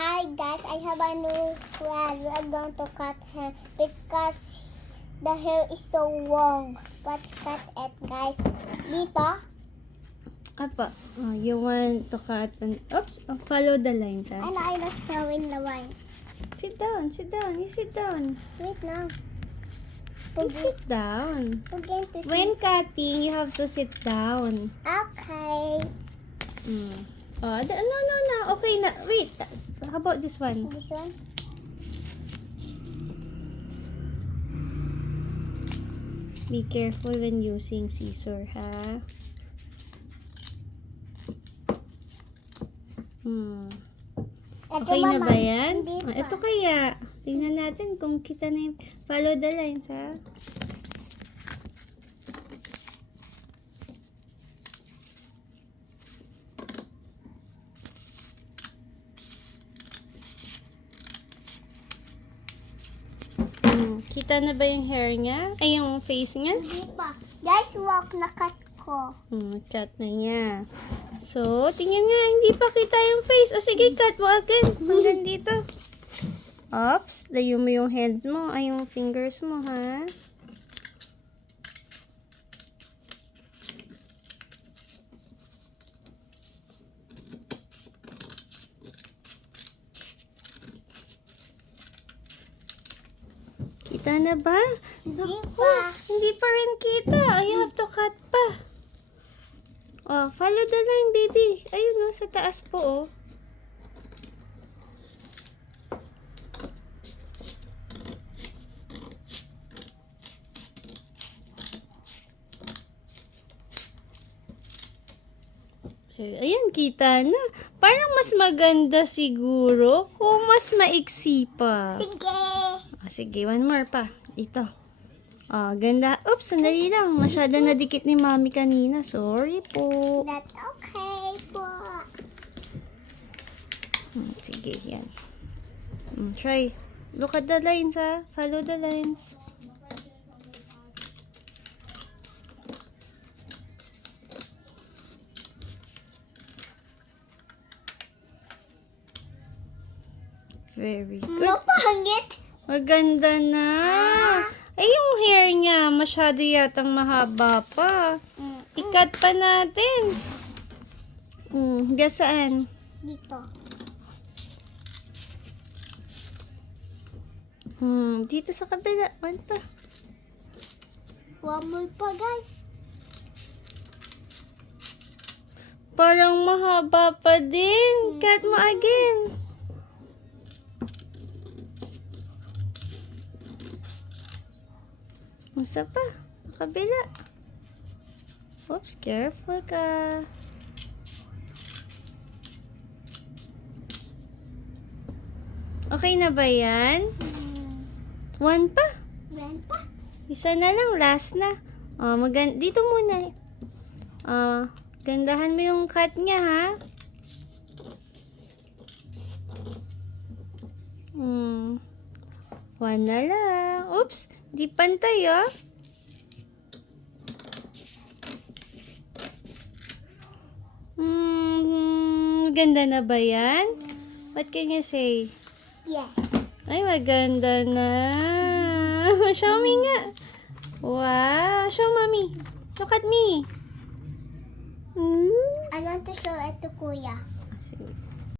Hi guys, I have a new friend. We are going to cut hair because the hair is so long. Let's cut it, guys. Dito. Apa, you want to cut and follow the lines, ha? And I was throwing the lines. Sit down, you sit down. Wait lang. You sit down. We're going to see. When cutting, you have to sit down. Okay. No. Okay na. Wait. How about this one? This one. Be careful when using scissor, ha? Ito, Okay na Mama. ba yan? Hindi pa. Ito kaya. Tingnan natin kung kita na yung follow the lines, ha? Kita na ba yung hair niya? Ay, yung face niya? Hindi pa. Guys, walk na cut ko. Cut na niya. So, tingnan nga, hindi pa kita yung face. O sige, cut mo agad. Hanggang dito. Oops, layo mo yung head mo. Ay, yung fingers mo, ha? Kita na ba? Hindi Naku, pa. hindi pa rin kita. I have to cut pa. Follow the line, baby. Ayun, sa taas po, oh. Ayan, kita na. Parang mas maganda siguro kung mas maiksi pa. Sige. Sige, one more pa. Dito. Ganda. Oops, sandali lang. Masyado nadikit ni Mami kanina. Sorry po. That's okay po. Sige, yan. Try. Look at the lines, ha? Follow the lines. Very good. No, pangit. Maganda na. Ay, yung hair niya, masyado yatang mahaba pa. I-cut pa natin. Saan? Dito. Dito sa kabila. One pa. One more pa, guys. Parang mahaba pa din. Cut mo again. Isa pa. Kabila. Oops, careful ka. Okay na ba yan? One pa. One pa. Isa na lang, last na. Dito muna. Gandahan mo yung cut niya, ha? One na lang. Oops, di pantay, oh. Ganda na ba yan? What can you say? Yes. Ay, maganda na. Show me nga. Wow. Show mommy. Look at me. I want to show it to Kuya.